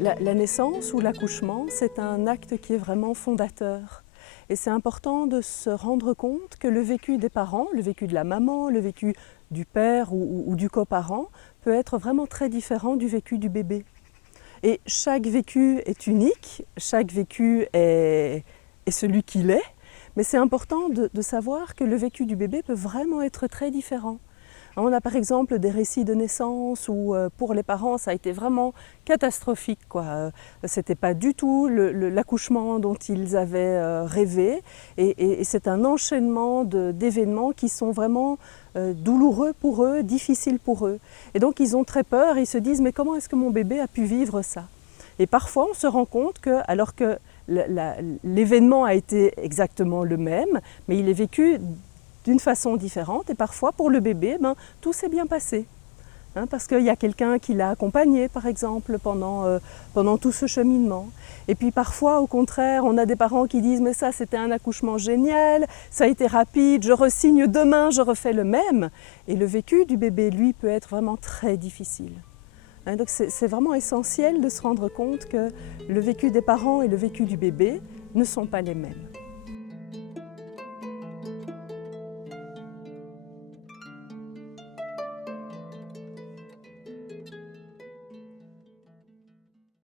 La naissance ou l'accouchement, c'est un acte qui est vraiment fondateur. Et c'est important de se rendre compte que le vécu des parents, le vécu de la maman, le vécu du père ou du coparent peut être vraiment très différent du vécu du bébé. Et chaque vécu est unique, chaque vécu est celui qu'il est, mais c'est important de savoir que le vécu du bébé peut vraiment être très différent. On a par exemple des récits de naissance où pour les parents ça a été vraiment catastrophique, quoi. C'était pas du tout l'accouchement dont ils avaient rêvé et c'est un enchaînement d'événements qui sont vraiment douloureux pour eux, difficiles pour eux. Et donc ils ont très peur, ils se disent mais comment est-ce que mon bébé a pu vivre ça? Et parfois on se rend compte que alors que l'événement a été exactement le même, mais il est vécu d'une façon différente et parfois pour le bébé, tout s'est bien passé. Parce qu'il y a quelqu'un qui l'a accompagné par exemple pendant tout ce cheminement. Et puis parfois au contraire, on a des parents qui disent mais ça c'était un accouchement génial, ça a été rapide, je resigne demain, je refais le même. Et le vécu du bébé lui peut être vraiment très difficile. Donc c'est vraiment essentiel de se rendre compte que le vécu des parents et le vécu du bébé ne sont pas les mêmes.